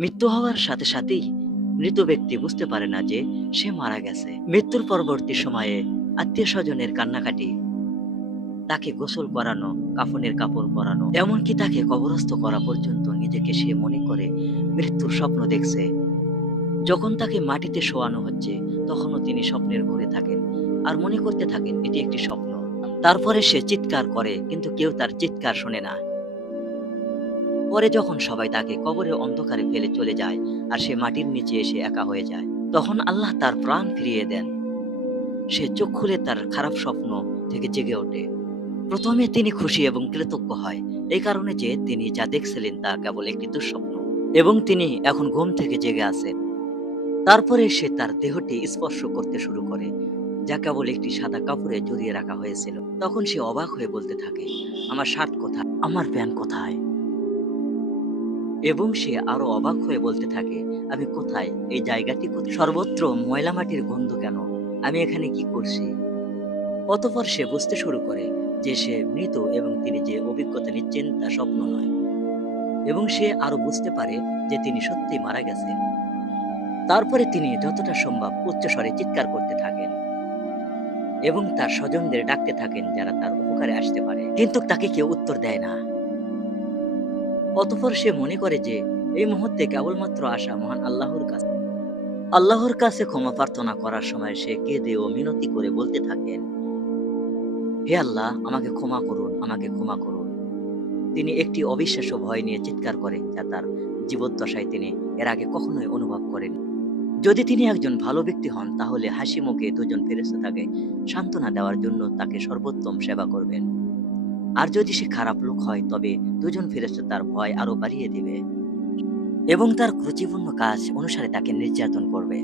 মৃত্যু হওয়ার সাথে সাথেই মৃত ব্যক্তি বুঝতে পারে না যে সে মারা গেছে। মৃত্যুর পরবর্তী সময়ে আত্মীয় স্বজনের কান্নাকাটি, তাকে গোসল করানো, কাফনের কাপড় পরানো, এমনকি তাকে কবরস্থ করা পর্যন্ত নিজেকে সে মনে করে মৃত্যুর স্বপ্ন দেখছে। যখন তাকে মাটিতে শোয়ানো হচ্ছে, তখনও তিনি স্বপ্নের ঘুরে থাকেন আর মনে করতে থাকেন, এটি একটি স্বপ্ন। তারপরে সে চিৎকার করে, কিন্তু কেউ তার চিৎকার শোনে না। পরে যখন সবাই তাকে কবরের অন্ধকারে ফেলে চলে যায় আর সে মাটির নিচে এসে একা হয়ে যায়, তখন আল্লাহ তার প্রাণ ফিরিয়ে দেন। সে চোখ খুলে তার খারাপ স্বপ্ন থেকে জেগে ওঠে। প্রথমে তিনি খুশি এবং কৃতজ্ঞ হয়, এই কারণে যে তিনি যা দেখছিলেন তা কেবল একটি দুঃস্বপ্ন এবং তিনি এখন ঘুম থেকে জেগে আছেন। তারপরে সে তার দেহটি স্পর্শ করতে শুরু করে, যা কেবল একটি সাদা কাপড়ে জড়িয়ে রাখা হয়েছিল। তখন সে অবাক হয়ে বলতে থাকে, আমার শার্ট কোথায়? আমার প্যান্ট কোথায়? এবং সে আরও অবাক হয়ে বলতে থাকে, আমি কোথায়? এই জায়গাটি সর্বত্র ময়লা মাটির গন্ধ কেন? আমি এখানে কি করছি? অতপর সে বুঝতে শুরু করে যে সে মৃত এবং তিনি যে অভিজ্ঞতা নিচ্ছেন তা স্বপ্ন নয়। এবং সে আরও বুঝতে পারে যে তিনি সত্যি মারা গেছেন। তারপরে তিনি যতটা সম্ভব উচ্চস্বরে চিৎকার করতে থাকেন এবং তার স্বজনদের ডাকতে থাকেন যারা তার উপকারে আসতে পারে। কিন্তু তাকে কেউ উত্তর দেয় না। অতঃপর সে মনে করে যে, এই মুহূর্তে কেবলমাত্র আসা মহান আল্লাহর কাছে। আল্লাহর কাছে ক্ষমা প্রার্থনা করার সময় সে কেঁদে ও মিনতি করে বলতে থাকেন, হে আল্লাহ, আমাকে ক্ষমা করুন, আমাকে ক্ষমা করুন। তিনি একটি অবিশ্বাস্য ভয় নিয়ে চিৎকার করেন, যা তার জীবদ্দশায় তিনি এর আগে কখনোই অনুভব করেন। যদি তিনি একজন ভালো ব্যক্তি হন, তাহলে হাসি মুখে দুজন ফেরেস্তা তাকে সান্ত্বনা দেওয়ার জন্য তাকে সর্বোত্তম সেবা করবেন। আর যদি সে খারাপ লোক হয়, তবে দুজন ফেরেস্তা তার ভয় আরও বাড়িয়ে দিবে এবং তার ক্রুচিপূর্ণ কাজ অনুসারে তাকে নির্যাতন করবে।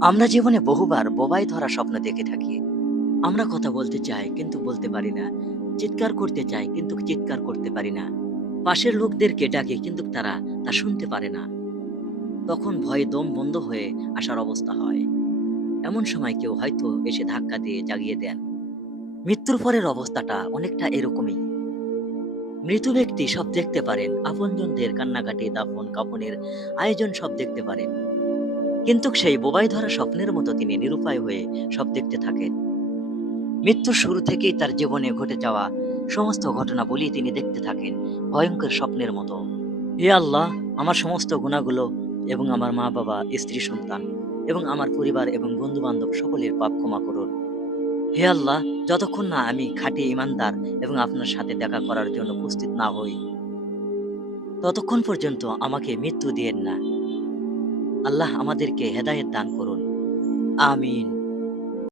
আমরা জীবনে বহুবার বোবাই ধরা স্বপ্ন দেখে থাকি। আমরা কথা বলতে চাই, কিন্তু বলতে পারি না। চিৎকার করতে চাই, কিন্তু চিৎকার করতে পারি না। পাশের লোকদেরকে ডাকে, কিন্তু তারা তা শুনতে পারে না। তখন ভয়ে দম বন্ধ হয়ে আসার অবস্থা হয়। এমন সময় কেউ হয়তো এসে ধাক্কা দিয়ে জাগিয়ে দেন। মৃত্যুর পরের অবস্থাটা অনেকটা এরকমই। মৃত ব্যক্তি সব দেখতে পারেন, আপনজনদের কান্নাকাটি, দাফন কাফনের আয়োজন সব দেখতে পারেন। কিন্তু সেই বোবাই ধরা স্বপ্নের মতো তিনি নিরুপায় হয়ে সব দেখতে থাকেন। মৃত্যুর শুরু থেকেই তার জীবনে ঘটে যাওয়া সমস্ত ঘটনা ঘটনাবলী তিনি দেখতে থাকেন ভয়ঙ্কর স্বপ্নের মতো। হে আল্লাহ, আমার সমস্ত গুণাগুলো এবং আমার মা বাবা স্ত্রী সন্তান এবং আমার পরিবার এবং বন্ধু বান্ধব সকলের পাপ ক্ষমা করুন। হে আল্লাহ, যতক্ষণ না আমি খাঁটি ইমানদার এবং আপনার সাথে দেখা করার জন্য উপস্থিত না হই, ততক্ষণ পর্যন্ত আমাকে মৃত্যু দিয়েন না। আল্লাহ আমাদেরকে হেদায়ত দান করুন। আমিন।